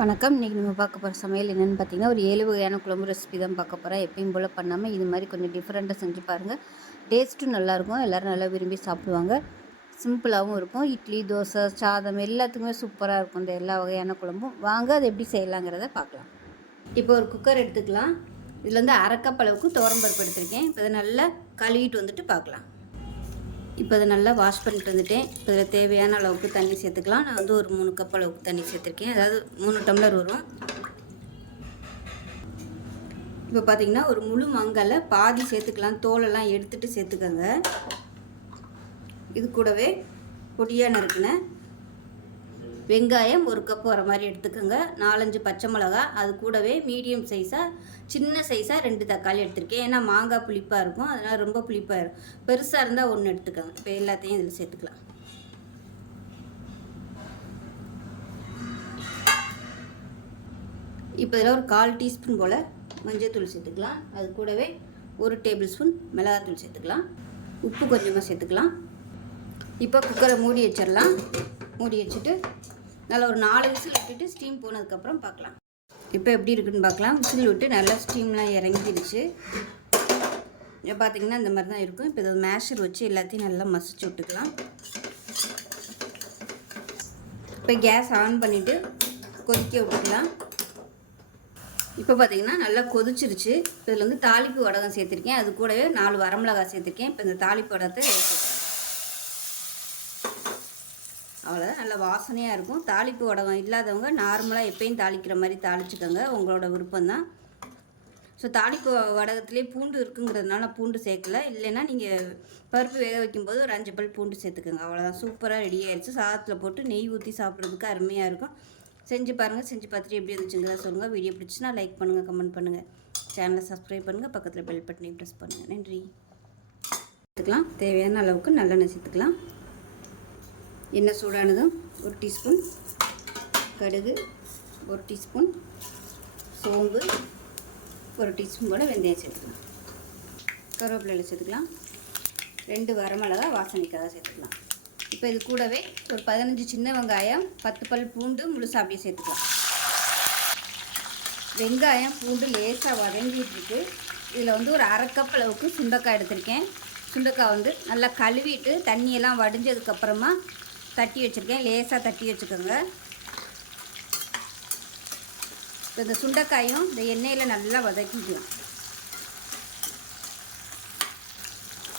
வணக்கம். இன்றைக்கி நம்ம பார்க்க போகிற சமையல் என்னென்னு பார்த்தீங்கன்னா, ஒரு 7 வகையான குழம்பு ரெசிபி தான் பார்க்க போகிறேன். எப்பயும் போல் பண்ணாமல் இது மாதிரி கொஞ்சம் டிஃப்ரெண்ட்டாக செஞ்சு பாருங்கள். டேஸ்ட்டும் நல்லாயிருக்கும். எல்லோரும் நல்லா விரும்பி சாப்பிடுவாங்க. சிம்பிளாகவும் இருக்கும். இட்லி, தோசை, சாதம் எல்லாத்துக்குமே சூப்பராக இருக்கும் இந்த எல்லா வகையான குழம்பும். வாங்க அது எப்படி செய்யலாங்கிறத பார்க்கலாம். இப்போ ஒரு குக்கர் எடுத்துக்கலாம். இதில் வந்து 1/2 கப் அளவுக்கு துவரம்பருப்பு எடுத்திருக்கேன். இப்போ இதை நல்லா கழுவிட்டு வந்துட்டு பார்க்கலாம். இப்போ அதை நல்லா வாஷ் பண்ணிட்டு வந்துட்டேன். இப்போ இதில் தேவையான அளவுக்கு தண்ணி சேர்த்துக்கலாம். நான் வந்து ஒரு 3 கப் அளவுக்கு தண்ணி சேர்த்துருக்கேன். அதாவது 3 டம்ளர் வரும். இப்போ பார்த்திங்கன்னா ஒரு முழு மாங்காயில் பாதி சேர்த்துக்கலாம். தோலெல்லாம் எடுத்துகிட்டு சேர்த்துக்கோங்க. இது கூடவே பொடியாக நறுக்கின வெங்காயம் 1 கப் வர மாதிரி எடுத்துக்கோங்க. 4-5 பச்சை மிளகா, அது கூடவே மீடியம் சைஸாக சின்ன சைஸாக 2 தக்காளி எடுத்திருக்கேன். ஏன்னா மாங்காய் புளிப்பாக இருக்கும், அதனால் ரொம்ப புளிப்பாக இருக்கும். பெருசாக இருந்தால் 1 எடுத்துக்கோங்க. இப்போ எல்லாத்தையும் இதில் சேர்த்துக்கலாம். இப்போ இதில் ஒரு 1/4 டீஸ்பூன் போல் மஞ்சள்தூள் சேர்த்துக்கலாம். அது கூடவே 1 டேபிள் ஸ்பூன் மிளகாத்தூள் சேர்த்துக்கலாம். உப்பு கொஞ்சமாக சேர்த்துக்கலாம். இப்போ குக்கரை மூடி வச்சிடலாம். மூடி வச்சுட்டு நல்லா ஒரு 4 விசில் விட்டுட்டு ஸ்டீம் போனதுக்கப்புறம் பார்க்கலாம். இப்போ எப்படி இருக்குன்னு பார்க்கலாம். விசில் விட்டு நல்லா ஸ்டீம்லாம் இறங்கிடுச்சு. இப்போ பார்த்திங்கன்னா இந்த மாதிரி தான் இருக்கும். இப்போ இதை மேஷர் வச்சு எல்லாத்தையும் நல்லா மசிச்சு விட்டுக்கலாம். இப்போ கேஸ் ஆன் பண்ணிவிட்டு கொதிக்க விட்டுக்கலாம். இப்போ பார்த்திங்கன்னா நல்லா கொதிச்சிருச்சு. இதில் வந்து தாளிப்பு வடகம் சேர்த்துருக்கேன். அது கூடவே 4 வரமிளகாய் சேர்த்துருக்கேன். இப்போ இந்த தாளிப்பு வடகத்தை சேர்த்துக்கலாம். அவ்வளோ நல்ல வாசனையாக இருக்கும். தாளிப்பு வடகம் இல்லாதவங்க நார்மலாக எப்பயும் தாளிக்கிற மாதிரி தாளிச்சுக்கோங்க, உங்களோட விருப்பம்தான். ஸோ தாளிப்பு வடகத்துலேயே பூண்டு இருக்குங்கிறதுனால பூண்டு சேர்க்கல. இல்லைன்னா நீங்கள் பருப்பு வேக வைக்கும்போது ஒரு 5 பல் பூண்டு சேர்த்துக்கோங்க. அவ்வளோதான், சூப்பராக ரெடி ஆயிடுச்சு. சாதத்தில் போட்டு நெய் ஊற்றி சாப்பிட்றதுக்கு அருமையாக இருக்கும். செஞ்சு பாருங்கள். செஞ்சு பார்த்துட்டு எப்படி இருந்துச்சுங்கிறத சொல்லுங்கள். வீடியோ பிடிச்சினா லைக் பண்ணுங்கள், கமெண்ட் பண்ணுங்கள், சேனலை சப்ஸ்கிரைப் பண்ணுங்கள், பக்கத்தில் பெல் பட்டனையும் ப்ரெஸ் பண்ணுங்கள். நன்றி. சேர்த்துக்கலாம். தேவையான அளவுக்கு நல்லெண்ணெய் சேர்த்துக்கலாம். எண்ணெய் சூடானதும் 1 டீஸ்பூன் கடுகு, 1 டீஸ்பூன் சோம்பு, 1 டீஸ்பூன் கூட வெந்தயம் சேர்த்துக்கலாம். கருவேப்பிலை சேர்த்துக்கலாம். 2 வரமிளகாய் வாசனைக்காக சேர்த்துக்கலாம். இப்போ இது கூடவே ஒரு 15 சின்ன வெங்காயம், 10 பல் பூண்டு முழுசாக அப்படியே சேர்த்துக்கலாம். வெங்காயம் பூண்டு லேசாக வதங்கிட்டுருக்கு. இதில் வந்து ஒரு 1/2 கப் அளவுக்கு சுண்டைக்காய் எடுத்திருக்கேன். சுண்டைக்காய் வந்து நல்லா கழுவிட்டு தண்ணியெல்லாம் வடிஞ்சதுக்கப்புறமா தட்டி வச்சுருக்கேன். லேசாக தட்டி வச்சுக்கோங்க. இப்போ இந்த சுண்டைக்காயும் இந்த எண்ணெயில் நல்லா வதக்கிக்கலாம்.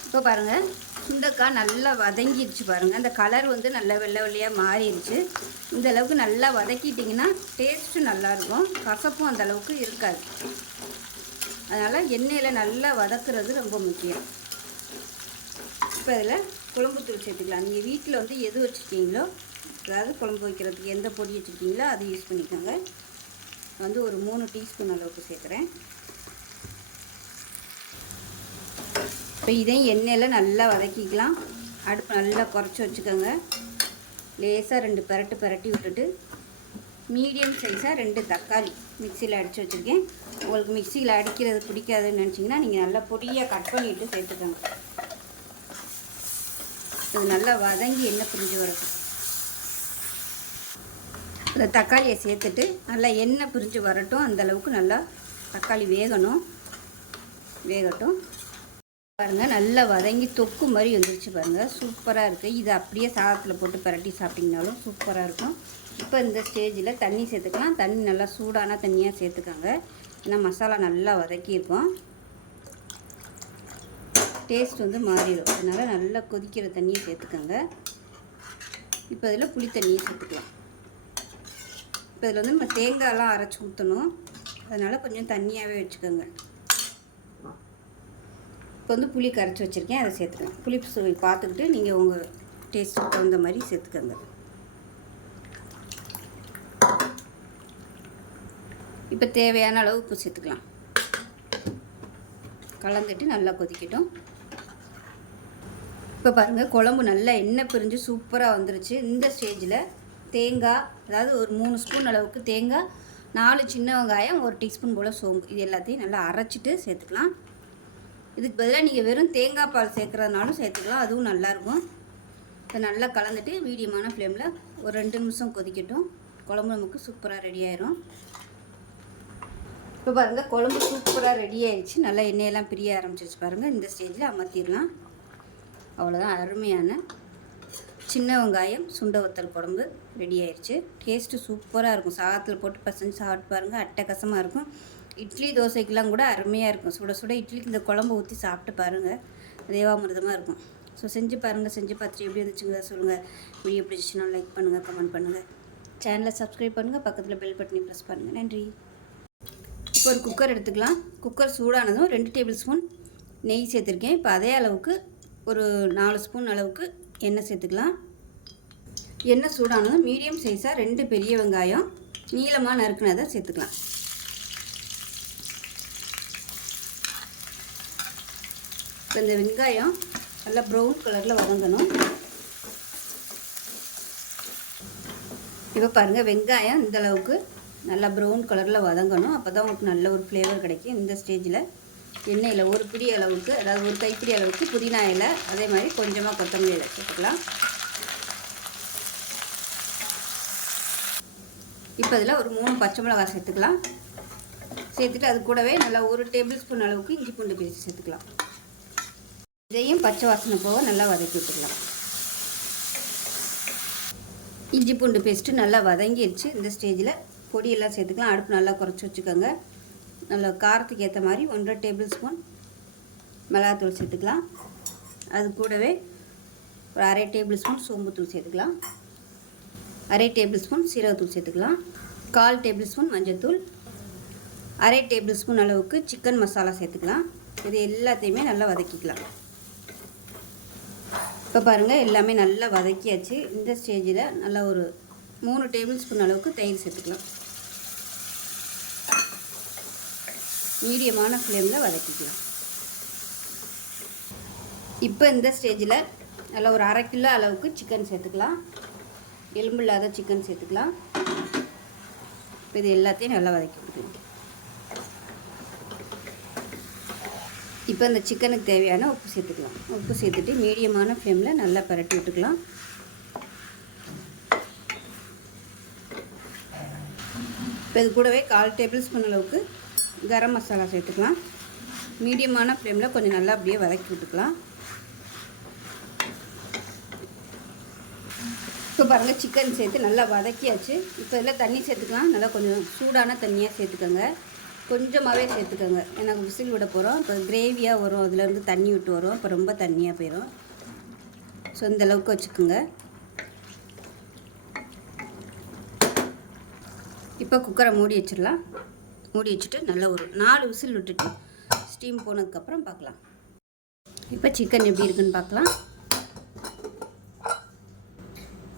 இப்போ பாருங்கள், சுண்டைக்காய் நல்லா வதங்கிடுச்சு பாருங்கள். அந்த கலர் வந்து நல்லா வெள்ளை வெள்ளையாக மாறிடுச்சு. இந்த அளவுக்கு நல்லா வதக்கிட்டிங்கன்னா டேஸ்ட்டும் நல்லாயிருக்கும், கசப்பும் அந்த அளவுக்கு இருக்காது. அதனால் எண்ணெயில் நல்லா வதக்குறது ரொம்ப முக்கியம். இப்போ இதில் குழம்புத்தூள் சேர்த்துக்கலாம். நீங்கள் வீட்டில் வந்து எது வச்சுருக்கீங்களோ, அதாவது குழம்பு வைக்கிறதுக்கு எந்த பொடி வச்சுருக்கீங்களோ அது யூஸ் பண்ணிக்கோங்க. வந்து ஒரு 3 டீஸ்பூன் அளவுக்கு சேர்க்குறேன். இப்போ இதையும் எண்ணெயில் நல்லா வதக்கிக்கலாம். அடுப்பு நல்லா குறைச்சி வச்சுக்கோங்க. லேசாக 2 பரட்டி விட்டுட்டு மீடியம் சைஸாக 2 தக்காளி மிக்சியில் அடித்து வச்சுருக்கேன். உங்களுக்கு மிக்சியில் அடிக்கிறது பிடிக்காதுன்னு நினச்சிங்கன்னா நீங்கள் நல்லா பொடியாக கட் பண்ணிவிட்டு சேர்த்துக்கோங்க. இது நல்லா வதங்கி எண்ணெய் பிரிஞ்சு வரட்டும். இந்த தக்காளியை சேர்த்துட்டு நல்லா எண்ணெய் பிரிஞ்சு வரட்டும். அந்தளவுக்கு நல்லா தக்காளி வேகட்டும். பாருங்கள், நல்லா வதங்கி தொக்கு மாதிரி வந்துருச்சு பாருங்கள். சூப்பராக இருக்குது. இது அப்படியே சாதத்தில் போட்டு பரட்டி சாப்பிட்டிங்கனாலும் சூப்பராக இருக்கும். இப்போ இந்த ஸ்டேஜில் தண்ணி சேர்த்துக்கலாம். தண்ணி நல்லா சூடான தண்ணியாக சேர்த்துக்கோங்க. ஏன்னா மசாலா நல்லா வதக்கியிருக்கோம். டேஸ்ட் வந்து மாறிடும். அதனால் நல்லா கொதிக்கிற தண்ணியை சேர்த்துக்கோங்க. இப்போ இதில் புளி தண்ணியை சேர்த்துக்கலாம். இப்போ இதில் வந்து நம்ம தேங்காயெல்லாம் அரைச்சி ஊற்றணும். அதனால் கொஞ்சம் தண்ணியாகவே வச்சுக்கோங்க. இப்போ வந்து புளி கரைச்சி வச்சுருக்கேன், அதை சேர்த்துக்கலாம். புளி சுவை பார்த்துக்கிட்டு நீங்கள் உங்கள் டேஸ்ட்டுக்கு தகுந்த மாதிரி சேர்த்துக்கோங்க. இப்போ தேவையான அளவு உப்பு சேர்த்துக்கலாம். கலந்துட்டு நல்லா கொதிக்கட்டும். இப்போ பாருங்கள், குழம்பு நல்லா எண்ணெய் பிரிஞ்சு சூப்பராக வந்துருச்சு. இந்த ஸ்டேஜில் தேங்காய், அதாவது ஒரு 3 ஸ்பூன் அளவுக்கு தேங்காய், 4 சின்ன வெங்காயம், 1 டீஸ்பூன் போல் சோம்பு, இது எல்லாத்தையும் நல்லா அரைச்சிட்டு சேர்த்துக்கலாம். இதுக்கு பதிலாக நீங்கள் வெறும் தேங்காய் பால் சேர்க்குறதுனாலும் சேர்த்துக்கலாம், அதுவும் நல்லாயிருக்கும். இதை நல்லா கலந்துட்டு மீடியமான ஃப்ளேமில் ஒரு 2 நிமிஷம் கொதிக்கட்டும். குழம்பு நமக்கு சூப்பராக ரெடி ஆயிரும். இப்போ பாருங்கள் குழம்பு சூப்பராக ரெடி ஆயிடுச்சு. நல்லா எண்ணெயெல்லாம் பிரிய ஆரம்பிச்சிருச்சு பாருங்கள். இந்த ஸ்டேஜில் அமர்த்திடலாம். அவ்வளோதான், அருமையான சின்ன வெங்காயம் சுண்டை வத்தல் குழம்பு ரெடி ஆயிடுச்சு. டேஸ்ட்டு சூப்பராக இருக்கும். சாதத்தில் போட்டு பசஞ்சு சாப்பிட்டு பாருங்கள், அட்டகாசமாக இருக்கும். இட்லி தோசைக்கெலாம் கூட அருமையாக இருக்கும். சுட சுட இட்லிக்கு இந்த குழம்பு ஊற்றி சாப்பிட்டு பாருங்கள், தேவாமிர்தமாக இருக்கும். ஸோ செஞ்சு பாருங்கள். செஞ்சு பார்த்துட்டு எப்படி இருந்துச்சுங்க சொல்லுங்கள். வீடியோ பிடிச்சிச்சுன்னா லைக் பண்ணுங்கள், கமெண்ட் பண்ணுங்கள், சேனலை சப்ஸ்கிரைப் பண்ணுங்கள், பக்கத்தில் பெல் பட்டனை ப்ரெஸ் பண்ணுங்கள். நன்றி. இப்போ ஒரு குக்கர் எடுத்துக்கலாம். குக்கர் சூடானதும் 2 டேபிள் ஸ்பூன் நெய் சேர்த்துருக்கேன். இப்போ அதே அளவுக்கு ஒரு 4 ஸ்பூன் அளவுக்கு எண்ணெய் சேர்த்துக்கலாம். எண்ணெய் சூடானதும் மீடியம் சைஸாக 2 பெரிய வெங்காயம் நீளமாக நறுக்குனதை சேர்த்துக்கலாம். இப்போ இந்த வெங்காயம் நல்லா ப்ரௌன் கலரில் வதங்கணும். இப்போ பாருங்கள், வெங்காயம் இந்த அளவுக்கு நல்லா ப்ரௌன் கலரில் வதங்கணும். அப்போ தான் உங்களுக்கு நல்ல ஒரு ஃப்ளேவர் கிடைக்கும். இந்த ஸ்டேஜில் எண்ணெயில் ஒரு பிடி அளவுக்கு, அதாவது ஒரு கைப்பிடி அளவுக்கு புதினா இலை, அதே மாதிரி கொஞ்சமாக கொத்தமல்லி இலை சேர்த்துக்கலாம். இப்போ இதில் ஒரு 3 பச்சை மிளகாய் சேர்த்துக்கலாம். சேர்த்துட்டு அது கூடவே நல்லா 1 டேபிள் ஸ்பூன் அளவுக்கு இஞ்சி பூண்டு பேஸ்ட் சேர்த்துக்கலாம். இதையும் பச்சை வாசனை போக நல்லா வதக்கி விட்டுக்கலாம். இஞ்சி பூண்டு பேஸ்ட்டு நல்லா வதங்கிடுச்சு. இந்த ஸ்டேஜில் பொடியெல்லாம் சேர்த்துக்கலாம். அடுப்பு நல்லா குறைச்சி வச்சுக்கோங்க. நல்லா காரத்துக்கு ஏற்ற மாதிரி 1.5 டேபிள் ஸ்பூன் மிளகாத்தூள் சேர்த்துக்கலாம். அது கூடவே ஒரு 1/2 டேபிள் ஸ்பூன் சோம்புத்தூள் சேர்த்துக்கலாம். 1/2 டேபிள் ஸ்பூன் சீரகத்தூள் சேர்த்துக்கலாம். 1/4 டேபிள் ஸ்பூன் மஞ்சள்தூள், 1/2 டேபிள் ஸ்பூன் அளவுக்கு சிக்கன் மசாலா சேர்த்துக்கலாம். இது எல்லாத்தையுமே நல்லா வதக்கிக்கலாம். இப்போ பாருங்கள், எல்லாமே நல்லா வதக்கியாச்சு. இந்த ஸ்டேஜில் நல்லா ஒரு 3 டேபிள் ஸ்பூன் அளவுக்கு தயிர் சேர்த்துக்கலாம். மீடியமான ஃப்ளேமில் வதக்கிக்கலாம். இப்போ இந்த ஸ்டேஜில் நல்லா ஒரு 1/2 கிலோ அளவுக்கு சிக்கன் சேர்த்துக்கலாம். எலும்பு இல்லாத சிக்கன் சேர்த்துக்கலாம். இப்போ இது எல்லாத்தையும் நல்லா வதக்கி விட்டுக்கலாம். இப்போ இந்த சிக்கனுக்கு தேவையான உப்பு சேர்த்துக்கலாம். உப்பு சேர்த்துட்டு மீடியமான ஃப்ளேமில் நல்லா பரட்டி விட்டுக்கலாம். இப்போ இது கூடவே 1/4 டேபிள் ஸ்பூன் அளவுக்கு கரம் மசாலா சேர்த்துக்கலாம். மீடியமான ஃப்ளேமில் கொஞ்சம் நல்லா அப்படியே வதக்கி விட்டுக்கலாம். இப்போ பாருங்கள், சிக்கன் சேர்த்து நல்லா வதக்கியாச்சு. இப்போ இதில் தண்ணி சேர்த்துக்கலாம். நல்லா கொஞ்சம் சூடான தண்ணியாக சேர்த்துக்கோங்க. கொஞ்சமாகவே சேர்த்துக்கோங்க. எனக்கு விசில் விட போகிறோம். இப்போ கிரேவியாக வரும், அதுலேருந்து தண்ணி விட்டு வரும். இப்போ ரொம்ப தண்ணியாக போயிடும். ஸோ இந்த அளவுக்கு வச்சுக்கோங்க. இப்போ குக்கரை மூடி வச்சிடலாம். மூடி வச்சுட்டு நல்லா ஒரு 4 விசில் விட்டுட்டு ஸ்டீம் போனதுக்கப்புறம் பார்க்கலாம். இப்போ சிக்கன் எப்படி இருக்குன்னு பார்க்கலாம்.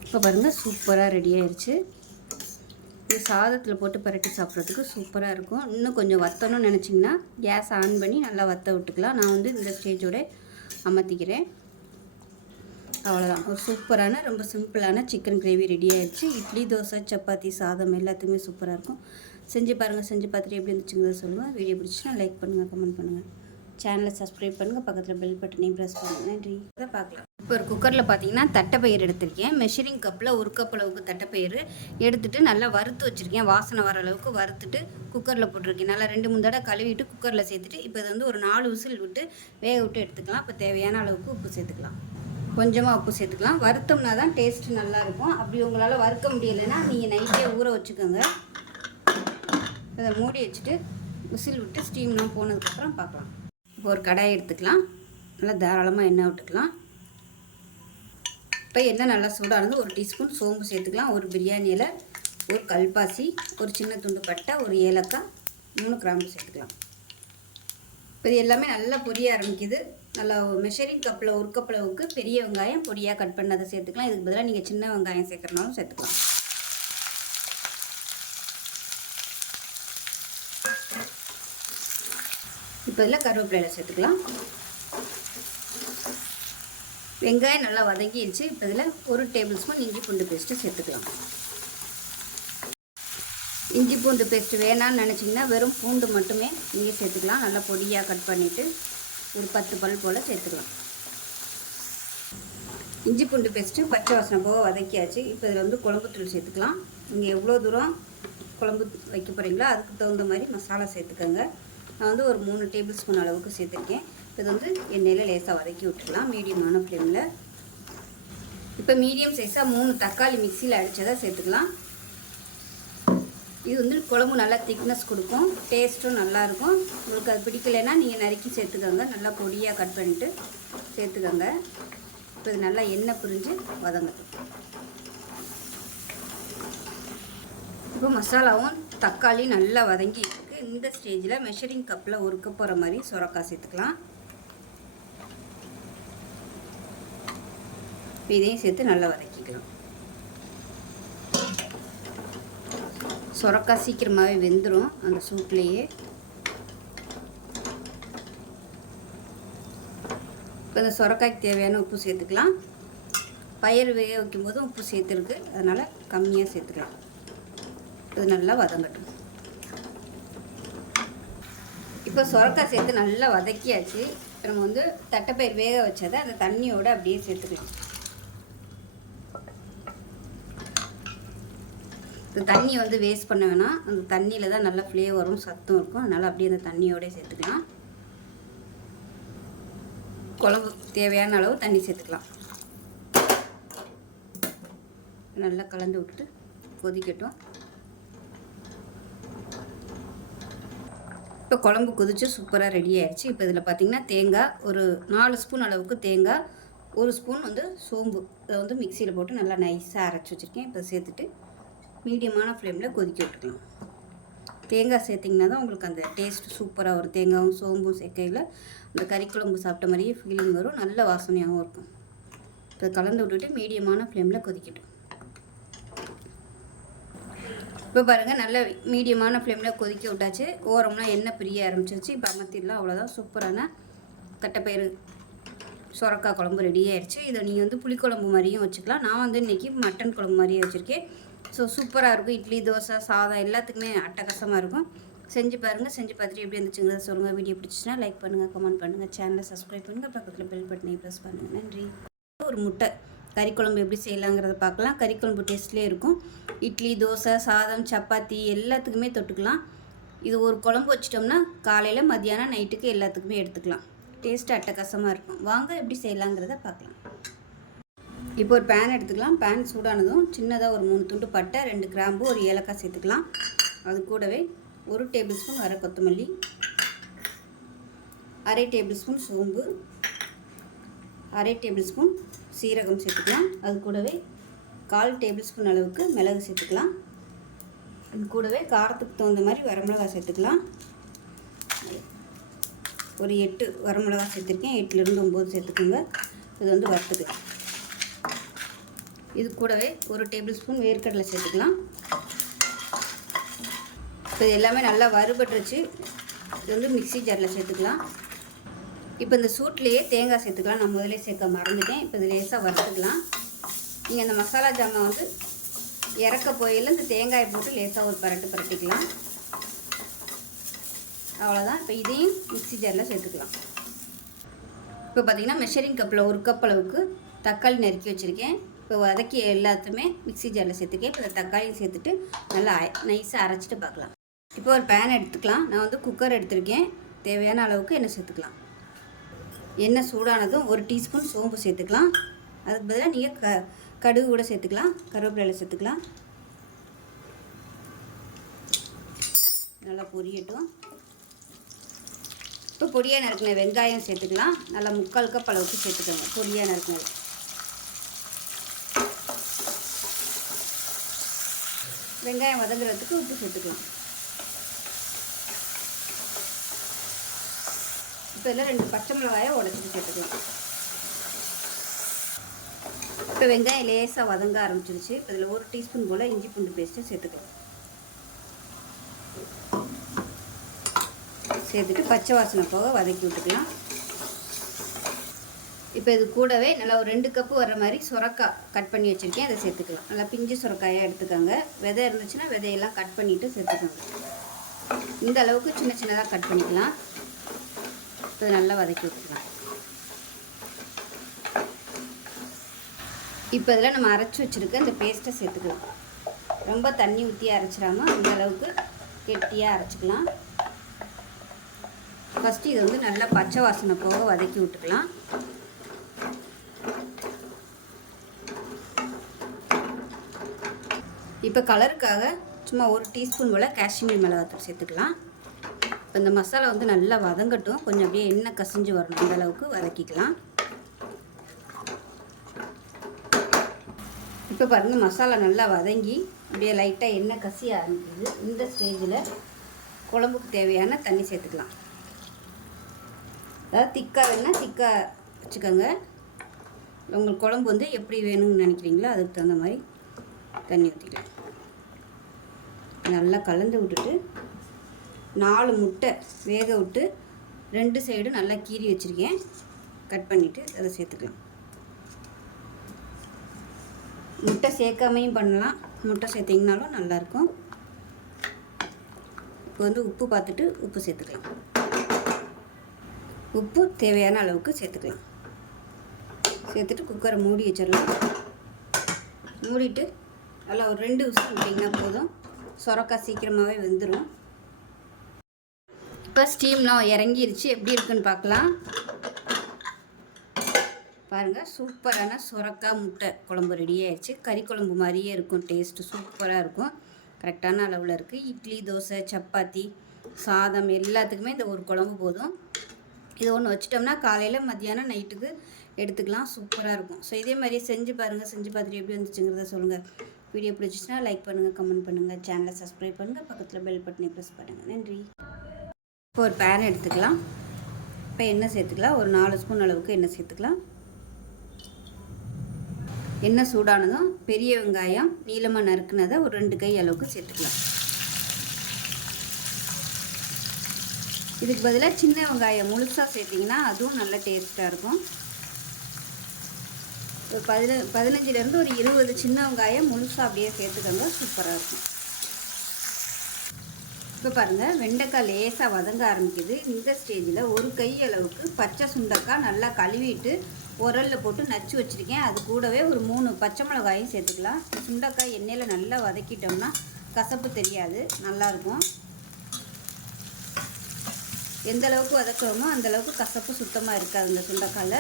இப்போ பாருங்கள், சூப்பராக ரெடி ஆயிடுச்சு. இது சாதத்தில் போட்டு பரட்டி சாப்பிட்றதுக்கு சூப்பராக இருக்கும். இன்னும் கொஞ்சம் வற்றணும்னு நினச்சிங்கன்னா கேஸ் ஆன் பண்ணி நல்லா வற்ற விட்டுக்கலாம். நான் வந்து இந்த ஸ்டேஜோட அமர்த்திக்கிறேன். அவ்வளோதான், ஒரு சூப்பரான ரொம்ப சிம்பிளான சிக்கன் கிரேவி ரெடி ஆயிடுச்சு. இட்லி, தோசை, சப்பாத்தி, சாதம் எல்லாத்துக்குமே சூப்பராக இருக்கும். செஞ்சு பாருங்கள். செஞ்சு பார்த்துட்டு எப்படி இருந்துச்சுங்கிறத சொல்லுங்கள். வீடியோ பிடிச்சினா லைக் பண்ணுங்கள், கமெண்ட் பண்ணுங்கள், சேனலை சப்ஸ்கிரைப் பண்ணுங்கள், பக்கத்தில் பெல் பட்டனையும் ப்ரெஸ் பண்ணுங்கள். நன்றி. அதை பார்க்கலாம். இப்போ ஒரு குக்கரில் பார்த்தீங்கன்னா தட்டைப்பயிறு எடுத்திருக்கேன். மெஷரிங் கப்பில் 1 கப் அளவுக்கு தட்டைப்பயிறு எடுத்துகிட்டு நல்லா வறுத்து வச்சுருக்கேன். வாசனை வர அளவுக்கு வறுத்துட்டு குக்கரில் போட்டிருக்கேன். நல்லா 2-3 தடவை கழுவிட்டு குக்கரில் சேர்த்துட்டு இப்போ இதை வந்து ஒரு 4 விசில் விட்டு வேக விட்டு எடுத்துக்கலாம். இப்போ தேவையான அளவுக்கு உப்பு சேர்த்துக்கலாம். கொஞ்சமாக உப்பு சேர்த்துக்கலாம். வறுத்தோம்னா தான் டேஸ்ட்டு நல்லாயிருக்கும். அப்படி உங்களால் வறுக்க முடியலைன்னா நீங்கள் நைட்டே ஊற வச்சுக்கோங்க. இதை மூடி வச்சுட்டு விசில் விட்டு ஸ்டீம்லாம் போனதுக்கப்புறம் பார்க்கலாம். இப்போ ஒரு கடாயை எடுத்துக்கலாம். நல்லா தாராளமாக எண்ணெய் விட்டுக்கலாம். இப்போ எண்ணெய் நல்லா சூடானது 1 டீஸ்பூன் சோம்பு சேர்த்துக்கலாம். ஒரு பிரியாணி இலை, ஒரு கல்பாசி, ஒரு சின்ன துண்டு பட்டை, ஒரு ஏலக்காய், 3 கிராம்பு சேர்த்துக்கலாம். இப்போ இது எல்லாமே நல்லா பொரிய ஆரம்பிக்குது. நல்லா மெஷரிங் கப்பில் 1 கப் அளவுக்கு பெரிய வெங்காயம் பொடியாக கட் பண்ணதை சேர்த்துக்கலாம். இதுக்கு பதிலாக நீங்கள் சின்ன வெங்காயம் சேர்க்குறனாலும் சேர்த்துக்கலாம். இப்போ இதில் கருவேப்பிலை சேர்த்துக்கலாம். வெங்காயம் நல்லா வதங்கிடுச்சு. இப்போ இதில் 1 டேபிள் ஸ்பூன் இஞ்சி பூண்டு பேஸ்ட்டு சேர்த்துக்கலாம். இஞ்சி பூண்டு பேஸ்ட்டு வேணான்னு நினச்சிங்கன்னா வெறும் பூண்டு மட்டுமே நீங்கள் சேர்த்துக்கலாம். நல்லா பொடியாக கட் பண்ணிவிட்டு ஒரு 10 பல் போல் சேர்த்துக்கலாம். இஞ்சி பூண்டு பேஸ்ட்டு பச்சை வாசனை போக வதக்கியாச்சு. இப்போ இதில் வந்து குழம்புத்தூள் சேர்த்துக்கலாம். நீங்கள் எவ்வளோ தூரம் குழம்பு வைக்க போகிறீங்களோ அதுக்கு தகுந்த மாதிரி மசாலா சேர்த்துக்கோங்க. நான் வந்து ஒரு 3 டேபிள் ஸ்பூன் அளவுக்கு சேர்த்துருக்கேன். இது வந்து எண்ணெயில் லேசாக வதக்கி விட்டுக்கலாம் மீடியமான ஃப்ளேமில். இப்போ மீடியம் சைஸாக 3 தக்காளி மிக்சியில் அடித்ததை சேர்த்துக்கலாம். இது வந்து குழம்பு நல்லா திக்னஸ் கொடுக்கும், டேஸ்ட்டும் நல்லாயிருக்கும். உங்களுக்கு அது பிடிக்கலைன்னா நீங்கள் நறுக்கி சேர்த்துக்கோங்க. நல்லா பொடியாக கட் பண்ணிவிட்டு சேர்த்துக்கோங்க. இப்போ இது நல்லா எண்ணெய் பிரிஞ்சு வதங்கட்டும். இப்போ மசாலாவும் தக்காளி நல்லா வதங்கி இருக்குது. இந்த ஸ்டேஜில் மெஷரிங் கப்பில் 1 கப் போகிற மாதிரி சுரக்காய் சேர்த்துக்கலாம். இதையும் சேர்த்து நல்லா வதக்கிக்கலாம். சுரக்காய் சீக்கிரமாகவே வெந்துடும் அந்த சூட்லேயே. இப்போ இந்த சுரக்காய்க்கு தேவையான உப்பு சேர்த்துக்கலாம். பயிர் வேக வைக்கும்போது உப்பு சேர்த்துருக்கு, அதனால் கம்மியாக சேர்த்துக்கலாம். இது நல்லா வதங்கட்டும். இப்போ சுரக்காய் சேர்த்து நல்லா வதக்கியாச்சு. நம்ம வந்து தட்டைப்பயிர் வேக வச்சதை அந்த தண்ணியோடு அப்படியே சேர்த்துக்கலாம். இந்த தண்ணியை வந்து வேஸ்ட் பண்ண வேணாம், அந்த தண்ணியில் தான் நல்லா ஃப்ளேவரும் சத்தும் இருக்கும். அதனால் அப்படியே அந்த தண்ணியோடய சேர்த்துக்கலாம். குழம்பு தேவையான அளவு தண்ணி சேர்த்துக்கலாம். நல்லா கலந்து விட்டு கொதிக்கட்டும். இப்போ குழம்பு கொதிச்சு சூப்பராக ரெடி ஆகிடுச்சு. இப்போ இதில் பார்த்திங்கன்னா தேங்காய் ஒரு 4 ஸ்பூன் அளவுக்கு தேங்காய், 1 ஸ்பூன் வந்து சோம்பு, அதை வந்து மிக்சியில் போட்டு நல்லா நைஸாக அரைச்சி வச்சுருக்கேன். இப்போ சேர்த்துட்டு மீடியமான ஃப்ளேமில் கொதிக்க விட்டுக்கலாம். தேங்காய் சேர்த்திங்கன்னா தான் உங்களுக்கு அந்த டேஸ்ட் சூப்பராக வரும். தேங்காயும் சோம்பும் சேர்க்கையில் அந்த கறிக்குழம்பு சாப்பிட்ட மாதிரியே ஃபீலிங் வரும், நல்ல வாசனையாகவும் இருக்கும். இப்போ கலந்து விட்டுட்டு மீடியமான ஃப்ளேமில் கொதிக்கட்டும். இப்போ பாருங்கள், நல்ல மீடியமான ஃப்ளேமில் கொதிக்க விட்டாச்சு. ஓரம்லாம் எண்ணெய் பிரிய ஆரம்பிச்சிருச்சு. இப்போ அமர்த்திடலாம். அவ்வளோதான், சூப்பரான தட்டைப்பயிறு சுரக்காய் குழம்பு ரெடி ஆயிடுச்சு. இதை நீங்கள் வந்து புளிக்குழம்பு மாதிரியும் வச்சுக்கலாம். நான் வந்து இன்றைக்கி மட்டன் குழம்பு மாதிரியே வச்சுருக்கேன். ஸோ சூப்பராக இருக்கும். இட்லி, தோசை, சாதம் எல்லாத்துக்குமே அட்டகாசமாக இருக்கும். செஞ்சு பாருங்கள். செஞ்சு பார்த்துட்டு எப்படி இருந்துச்சுங்கிறத சொல்லுங்கள். வீடியோ பிடிச்சிச்சுன்னா லைக் பண்ணுங்கள், கமெண்ட் பண்ணுங்கள், சேனலை சப்ஸ்கிரைப் பண்ணுங்கள், பக்கத்தில் பெல் பட்டனை ப்ரெஸ் பண்ணுங்கள். நன்றி. ஒரு முட்டை கறிக்குழம்பு எப்படி செய்யலாங்கிறத பார்க்கலாம். கறிக்குழம்பு டேஸ்ட்லேயே இருக்கும். இட்லி, தோசை, சாதம், சப்பாத்தி எல்லாத்துக்குமே தொட்டுக்கலாம். இது ஒரு குழம்பு வச்சிட்டோம்னா காலையில், மத்தியானம், நைட்டுக்கு எல்லாத்துக்குமே எடுத்துக்கலாம். டேஸ்ட்டு அட்டகாசமாக இருக்கும். வாங்க எப்படி செய்யலாங்கிறத பார்க்கலாம். இப்போ ஒரு பேன் எடுத்துக்கலாம். பேன் சூடானதும் சின்னதாக ஒரு 3 துண்டு பட்டை, 2 கிராம்பு, ஒரு ஏலக்காய் சேர்த்துக்கலாம். அது கூடவே 1 டேபிள் ஸ்பூன் வர கொத்தமல்லி, 1/2 டேபிள் ஸ்பூன் சோம்பு, 1/2 டேபிள் ஸ்பூன் சீரகம் சேர்த்துக்கலாம். அது கூடவே 1/4 டேபிள் ஸ்பூன் அளவுக்கு மிளகு சேர்த்துக்கலாம். அது கூடவே காரத்துக்கு தகுந்த மாதிரி வரமிளகாய் சேர்த்துக்கலாம். ஒரு 8 வரமிளகாய் சேர்த்துருக்கேன். 8லேருந்து 9 சேர்த்துக்கோங்க. இது வந்து வறுத்துக்கலாம். இது கூடவே 1 டேபிள் ஸ்பூன் வேர்க்கடலை சேர்த்துக்கலாம். இப்போ இது எல்லாமே நல்லா வறுபட்டுருச்சு. இது வந்து மிக்ஸி ஜாரில் சேர்த்துக்கலாம். இப்போ இந்த சூட்லேயே தேங்காய் சேர்த்துக்கலாம். நான் முதலே சேர்க்க மறந்துட்டேன். இப்போ இது லேசாக வறுத்துக்கலாம். நீங்கள் அந்த மசாலா ஜாமான் வந்து இறக்க போயில் இந்த தேங்காயை போட்டு லேசாக ஒரு பரட்டிக்கலாம். அவ்வளோதான். இப்போ இதையும் மிக்ஸி ஜாரில் சேர்த்துக்கலாம். இப்போ பார்த்திங்கன்னா மெஷரிங் கப்பில் 1 கப் அளவுக்கு தக்காளி நறுக்கி வச்சுருக்கேன். இப்போ வதக்கி எல்லாத்தையுமே மிக்ஸி ஜாரில் சேர்த்துக்கேன். இப்போ தக்காளியும் சேர்த்துட்டு நல்லா நைஸாக அரைச்சிட்டு பார்க்கலாம். இப்போ ஒரு பேன் எடுத்துக்கலாம். நான் வந்து குக்கர் எடுத்திருக்கேன். தேவையான அளவுக்கு எண்ணெய் சேர்த்துக்கலாம். எண்ணெய் சூடானதும் 1 டீஸ்பூன் சோம்பு சேர்த்துக்கலாம். அதுக்கு பதிலாக நீங்கள் கடுகு கூட சேர்த்துக்கலாம். கருவேப்பிலை சேர்த்துக்கலாம். நல்லா பொரியட்டும். இப்போ பொடியாக நறுக்கின வெங்காயம் சேர்த்துக்கலாம். நல்லா 3/4 கப் அளவுக்கு சேர்த்துக்கோங்க. பொடியாக நறுக்கினது. வெங்காயம் வதங்குறதுக்கு உப்பு சேர்த்துக்கலாம். இப்போ இதில் 2 பச்சை மிளகாயை உடச்சிட்டு சேர்த்துக்கலாம். இப்போ வெங்காயம் லேசாக வதங்க ஆரம்பிச்சிருச்சு. இப்போ இதில் 1 டீஸ்பூன் போல் இஞ்சி பூண்டு பேஸ்ட்டு சேர்த்துக்கலாம். சேர்த்துட்டு பச்சை வாசனை போக வதக்கி விட்டுக்கலாம். இப்போ இது கூடவே நல்லா ஒரு 2 கப்பு வர மாதிரி சுரக்காய் கட் பண்ணி வச்சுருக்கேன். அதை சேர்த்துக்கலாம். நல்லா பிஞ்சு சுரக்காயாக எடுத்துக்கோங்க. விதை இருந்துச்சுன்னா விதையெல்லாம் கட் பண்ணிவிட்டு சேர்த்துக்கோங்க. இந்த அளவுக்கு சின்ன சின்னதாக கட் பண்ணிக்கலாம். இது நல்லா வதக்கி விட்டுக்கலாம். இப்போ இதில் நம்ம அரைச்சி வச்சுருக்க இந்த பேஸ்ட்டை சேர்த்துக்கலாம். ரொம்ப தண்ணி ஊற்றி அரைச்சிடாமல் அந்த அளவுக்கு கெட்டியாக அரைச்சிக்கலாம். ஃபஸ்ட்டு இதை வந்து நல்லா பச்சை வாசனை போக வதக்கி விட்டுக்கலாம். இப்போ கலருக்காக சும்மா 1 டீஸ்பூன் போல் காஷ்மீர் மிளகாத்தூள் சேர்த்துக்கலாம். இப்போ இந்த மசாலா வந்து நல்லா வதங்கட்டும். கொஞ்சம் அப்படியே எண்ணெய் கசிஞ்சு வரணும், அந்த அளவுக்கு வதக்கிக்கலாம். இப்போ பாருங்கள், மசாலா நல்லா வதங்கி அப்படியே லைட்டாக எண்ணெய் கசிய ஆரம்பிக்குது. இந்த ஸ்டேஜில் குழம்புக்கு தேவையான தண்ணி சேர்த்துக்கலாம். அதாவது திக்காக வேணுன்னா திக்காக வச்சுக்கோங்க. உங்களுக்கு குழம்பு வந்து எப்படி வேணும்னு நினைக்கிறீங்களோ அதுக்கு தகுந்த மாதிரி தண்ணி ஊற்றிக்கலாம். நல்லா கலந்து விட்டுட்டு 4 முட்டை வேக விட்டு 2 சைடு நல்லா கீறி வச்சுருக்கேன். கட் பண்ணிவிட்டு அதை சேர்த்துக்கலாம். முட்டை சேர்க்காமையும் பண்ணலாம், முட்டை சேர்த்திங்கனாலும் நல்லாயிருக்கும். இப்போ வந்து உப்பு பார்த்துட்டு உப்பு சேர்த்துக்கலாம். உப்பு தேவையான அளவுக்கு சேர்த்துக்கலாம். சேர்த்துட்டு குக்கரை மூடி வச்சிடலாம். மூடிட்டு நல்லா ஒரு 2 விசில் விட்டிங்கன்னா போதும். சொரக்காய் சீக்கிரமாகவே வெந்துடும். இப்போ ஸ்டீம்லாம் இறங்கிருச்சு. எப்படி இருக்குன்னு பார்க்கலாம். பாருங்கள், சூப்பரான சொரக்காய் முட்டை குழம்பு ரெடி ஆயிடுச்சு. கறி குழம்பு மாதிரியே இருக்கும். டேஸ்ட்டு சூப்பராக இருக்கும். கரெக்டான அளவில் இருக்குது. இட்லி, தோசை, சப்பாத்தி, சாதம் எல்லாத்துக்குமே இந்த ஒரு குழம்பு போதும். இது ஒன்று வச்சிட்டோம்னா காலையில், மத்தியானம், நைட்டுக்கு எடுத்துக்கலாம். சூப்பராக இருக்கும். ஸோ இதே மாதிரியே செஞ்சு பாருங்கள். செஞ்சு பார்த்துட்டு எப்படி வந்துச்சுங்கிறத சொல்லுங்கள். வீடியோ பிடிச்சிச்சுன்னா லைக் பண்ணுங்கள், கமெண்ட் பண்ணுங்கள், சேனலை சப்ஸ்கிரைப் பண்ணுங்கள், பக்கத்தில் பெல் பட்டனை ப்ரெஸ் பண்ணுங்கள். நன்றி. இப்போ ஒரு பேன் எடுத்துக்கலாம். இப்போ எண்ணெய் சேர்த்துக்கலாம். ஒரு 4 ஸ்பூன் அளவுக்கு எண்ணெய் சேர்த்துக்கலாம். எண்ணெய் சூடானதும் பெரிய வெங்காயம் நீளமாக நறுக்குனதை ஒரு 2 கை அளவுக்கு சேர்த்துக்கலாம். இதுக்கு பதிலாக சின்ன வெங்காயம் முழுசாக சேர்த்திங்கன்னா அதுவும் நல்ல டேஸ்ட்டாக இருக்கும். ஒரு 15லேருந்து ஒரு 20 சின்ன வெங்காயம் முழுசாக அப்படியே சேர்த்துக்கோங்க. சூப்பராக இருக்கும். இப்போ பாருங்கள், வெண்டைக்காய் லேசாக வதங்க ஆரம்பிக்குது. இந்த ஸ்டேஜில் 1 கை அளவுக்கு பச்சை சுண்டைக்காய் நல்லா கழுவிட்டு உரலில் போட்டு நச்சு வச்சுருக்கேன். அது கூடவே ஒரு 3 பச்சை மிளகாயும் சேர்த்துக்கலாம். சுண்டைக்காய் எண்ணெயில் நல்லா வதக்கிட்டோம்னா கசப்பு தெரியாது, நல்லாயிருக்கும். எந்த அளவுக்கு வதக்குறோமோ அந்தளவுக்கு கசப்பு சுத்தமாக இருக்காது இந்த சுண்டைக்காயில்.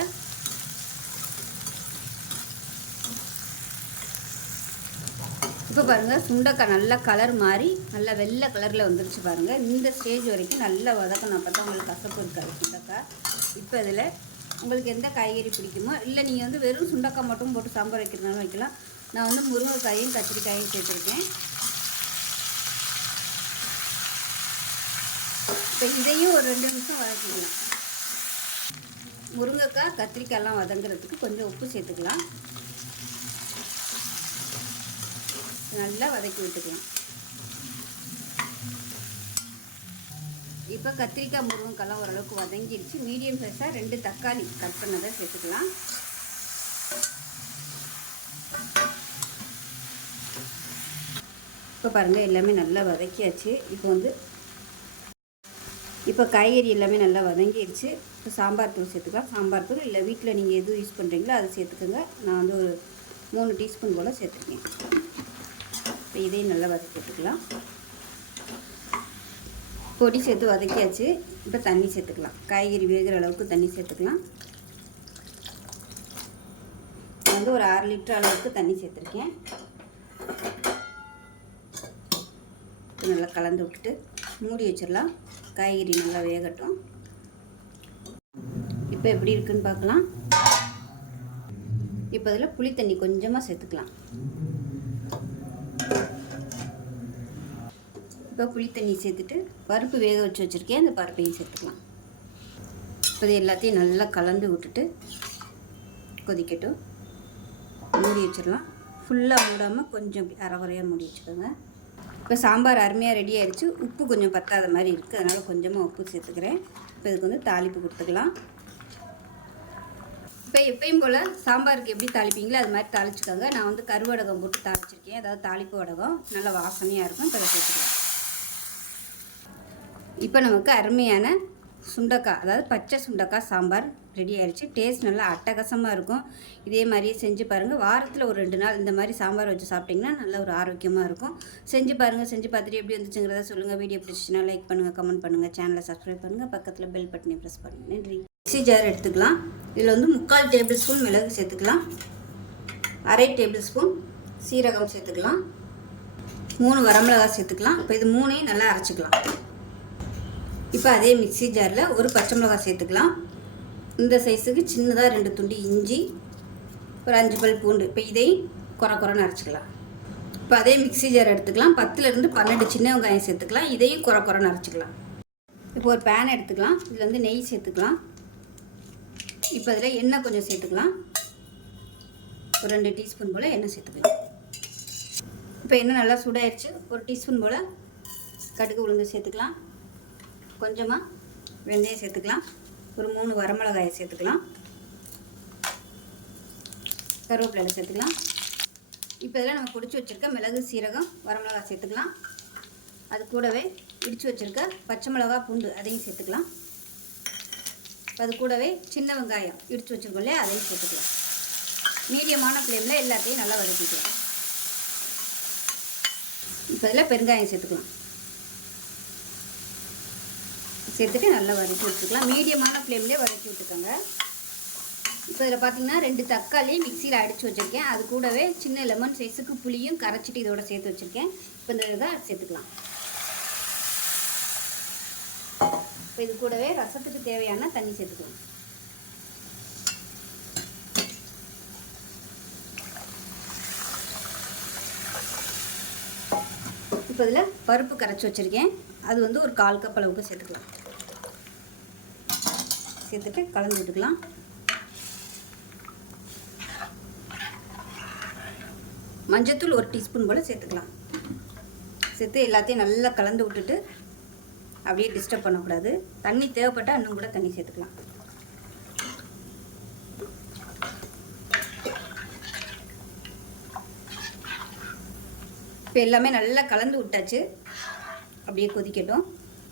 இப்போ பாருங்கள், சுண்டைக்காய் நல்லா கலர் மாறி நல்லா வெள்ளை கலரில் வந்துருச்சு பாருங்கள். இந்த ஸ்டேஜ் வரைக்கும் நல்லா வதக்கணும். அப்போ தான் உங்களுக்கு கசப்பு இருக்காது சுண்டைக்காய். இப்போ இதில் உங்களுக்கு எந்த காய்கறி பிடிக்குமோ, இல்லை நீங்கள் வந்து வெறும் சுண்டைக்காய் மட்டும் போட்டு சாம்பார் வைக்கிறதுனாலும் வைக்கலாம். நான் வந்து முருங்கைக்காயும் கத்திரிக்காயும் சேர்த்துருக்கேன். இப்போ இதையும் ஒரு 2 நிமிஷம் வதக்கிக்கலாம். முருங்கைக்காய், கத்திரிக்காயெல்லாம் வதங்குறதுக்கு கொஞ்சம் உப்பு சேர்த்துக்கலாம். நல்லா வதக்கி விட்டுக்கலாம். இப்போ கத்திரிக்காய், முருங்கைக்காய்லாம் ஓரளவுக்கு வதங்கிடுச்சு. மீடியம் சைஸாக 2 தக்காளி கட் பண்ணதை சேர்த்துக்கலாம். இப்போ பாருங்கள், எல்லாமே நல்லா வதக்கியாச்சு. இப்போ காய்கறி எல்லாமே நல்லா வதங்கிடுச்சு. இப்போ சாம்பார் தூள் சேர்த்துக்கலாம். சாம்பார் தூள் இல்லை வீட்டில் நீங்கள் எது யூஸ் பண்ணுறீங்களோ அதை சேர்த்துக்கோங்க. நான் வந்து ஒரு 3 டீஸ்பூன் போல் சேர்த்துருக்கேன். இப்போ இதையும் நல்லா வதக்கி விட்டுக்கலாம். பொடி சேர்த்து வதக்கியாச்சு. இப்போ தண்ணி சேர்த்துக்கலாம். காய்கறி வேகிற அளவுக்கு தண்ணி சேர்த்துக்கலாம். நான் வந்து ஒரு 6 லிட்டர் அளவுக்கு தண்ணி சேர்த்துருக்கேன். நல்லா கலந்து விட்டுட்டு மூடி வச்சிடலாம். காய்கறி நல்லா வேகட்டும். இப்போ எப்படி இருக்குன்னு பார்க்கலாம். இப்போ அதில் புளி தண்ணி கொஞ்சமாக சேர்த்துக்கலாம். இப்போ புளி தண்ணி சேர்த்துட்டு பருப்பு வேக வச்சு வச்சுருக்கேன். அந்த பருப்பையும் சேர்த்துக்கலாம். இப்போ இது எல்லாத்தையும் நல்லா கலந்து விட்டுட்டு கொதிக்கட்டும். மூடி வச்சிடலாம். ஃபுல்லாக மூடாமல் கொஞ்சம் அரை குறையாக மூடி வச்சுக்கோங்க. இப்போ சாம்பார் அருமையாக ரெடி ஆகிடுச்சு. உப்பு கொஞ்சம் பத்தாத மாதிரி இருக்குது, அதனால் கொஞ்சமாக உப்பு சேர்த்துக்கிறேன். இப்போ இதுக்கு வந்து தாளிப்பு கொடுத்துக்கலாம். இப்போ எப்பயும் போல் சாம்பாருக்கு எப்படி தாளிப்பீங்களோ அது மாதிரி தாளிச்சுக்கோங்க. நான் வந்து கருவடகம் போட்டு தாளிச்சிருக்கேன். அதாவது தாளிப்பு வடகம் நல்லா வாசனையாக இருக்கும். இப்போ சேர்த்துக்கலாம். இப்போ நமக்கு அருமையான சுண்டைக்காய், அதாவது பச்சை சுண்டைக்காய் சாம்பார் ரெடி ஆயிடுச்சு. டேஸ்ட் நல்லா அட்டகாசமாக இருக்கும். இதே மாதிரியே செஞ்சு பாருங்கள். வாரத்தில் ஒரு 2 நாள் இந்த மாதிரி சாம்பார் வச்சு சாப்பிட்டிங்கன்னா நல்ல ஒரு ஆரோக்கியமாக இருக்கும். செஞ்சு பாருங்கள். செஞ்சு பார்த்துட்டு எப்படி வந்துச்சுங்கிறத சொல்லுங்கள். வீடியோ பிடிச்சிச்சுன்னா லைக் பண்ணுங்கள், கமெண்ட் பண்ணுங்கள், சேனலை சப்ஸ்கிரைப் பண்ணுங்கள், பக்கத்தில் பெல் பட்டனை ப்ரெஸ் பண்ணுங்கள். நன்றி. மிக்ஸி ஜார் எடுத்துக்கலாம். இதில் வந்து 3/4 டேபிள் ஸ்பூன் மிளகு சேர்த்துக்கலாம். 1/2 டேபிள் ஸ்பூன் சீரகம் சேர்த்துக்கலாம். 3 வரமிளகாய் சேர்த்துக்கலாம். இப்போ இது 3ஐயும் நல்லா அரைச்சிக்கலாம். இப்போ அதே மிக்ஸி ஜாரில் ஒரு பச்சை மிளகாய் சேர்த்துக்கலாம். இந்த சைஸுக்கு சின்னதாக 2 துண்டு இஞ்சி, ஒரு 5 பல் பூண்டு. இப்போ இதையும் குறைன்னு அரைச்சிக்கலாம். இப்போ அதே மிக்ஸி ஜார் எடுத்துக்கலாம். 10லேருந்து 12 சின்ன வெங்காயம் சேர்த்துக்கலாம். இதையும் குறைன்னு அரைச்சிக்கலாம். இப்போ ஒரு பேன் எடுத்துக்கலாம். இதில் வந்து நெய் சேர்த்துக்கலாம். இப்போ அதில் எண்ணெய் கொஞ்சம் சேர்த்துக்கலாம். ஒரு 2 டீஸ்பூன் போல் எண்ணெய் சேர்த்துக்கலாம். இப்போ எண்ணெய் நல்லா சூடாயிருச்சு. ஒரு டீஸ்பூன் போல் கடுகு உளுந்து சேர்த்துக்கலாம். கொஞ்சமாக வெந்தயம் சேர்த்துக்கலாம். ஒரு 3 வரமிளகாயை சேர்த்துக்கலாம். கருவேப்பிலை சேர்த்துக்கலாம். இப்போ இதில் நம்ம பொடிச்சு வச்சுருக்க மிளகு, சீரகம், வரமிளகாய் சேர்த்துக்கலாம். அது கூடவே இடித்து வச்சுருக்க பச்சை மிளகாய், பூண்டு அதையும் சேர்த்துக்கலாம். அது கூடவே சின்ன வெங்காயம் இடித்து வச்சுருக்கோம் இல்லையா, அதையும் சேர்த்துக்கலாம். மீடியமான ஃப்ளேமில் எல்லாத்தையும் நல்லா வதக்கிக்கலாம். இப்போ இதில் பெருங்காயம் சேர்த்துக்கலாம். சேர்த்துட்டு நல்லா வதக்கி விட்டுக்கலாம். மீடியமான ஃப்ளேம்லேயே வதக்கி விட்டுக்கோங்க. இப்போ இதில் பார்த்தீங்கன்னா 2 தக்காளி மிக்சியில் அடித்து வச்சுருக்கேன். அது கூடவே சின்ன லெமன் சைஸுக்கு புளியும் கரைச்சிட்டு இதோட சேர்த்து வச்சுருக்கேன். இப்போ இந்த இதை சேர்த்துக்கலாம். இப்போ இது கூடவே ரசத்துக்கு தேவையான தண்ணி சேர்த்துக்கலாம். இப்போ இதில் பருப்பு கரைச்சி வச்சுருக்கேன். அது வந்து ஒரு 1/4 கப் அளவுக்கு சேர்த்துக்கலாம். சேர்த்துட்டு கலந்து விட்டுக்கலாம். மஞ்சத்தூள் 1 டீஸ்பூன் போல் சேர்த்துக்கலாம். சேர்த்து எல்லாத்தையும் நல்லா கலந்து விட்டுட்டு அப்படியே டிஸ்டர்ப் பண்ணக்கூடாது. தண்ணி தேவைப்பட்டால் இன்னும் கூட தண்ணி சேர்த்துக்கலாம். இப்போ எல்லாமே நல்லா கலந்து விட்டாச்சு. அப்படியே கொதிக்கட்டும்.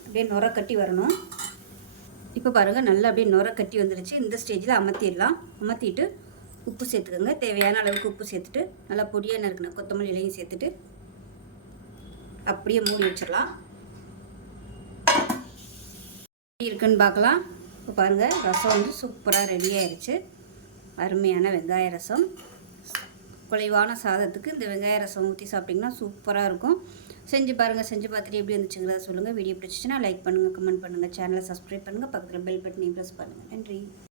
அப்படியே நுர கட்டி வரணும். இப்போ பாருங்கள் நல்லா அப்படியே நுர கட்டி வந்துருச்சு. இந்த ஸ்டேஜில் அமர்த்திடலாம். அமர்த்திட்டு உப்பு சேர்த்துக்கோங்க. தேவையான அளவுக்கு உப்பு சேர்த்துட்டு நல்லா பொடியாக நறுக்கணும் கொத்தமல்லி இலையும் சேர்த்துட்டு அப்படியே மூடி வச்சிடலாம். எப்படி இருக்குன்னு பார்க்கலாம். இப்போ பாருங்கள் ரசம் வந்து சூப்பராக ரெடி ஆயிடுச்சு. அருமையான வெங்காய ரசம். குறைவான சாதத்துக்கு இந்த வெங்காய ரசம் ஊற்றி சாப்பிட்டிங்கன்னா சூப்பராக இருக்கும். செஞ்சு பாருங்கள். செஞ்சு பார்த்துட்டு எப்படி வந்துச்சுங்கிறத சொல்லுங்கள். வீடியோ பிடிச்சிச்சுன்னா லைக் பண்ணுங்கள், கமெண்ட் பண்ணுங்கள், சேனலை சப்ஸ்கிரைப் பண்ணுங்கள், பக்கத்தில் பெல் பட்டனையும் ப்ரெஸ் பண்ணுங்கள். நன்றி.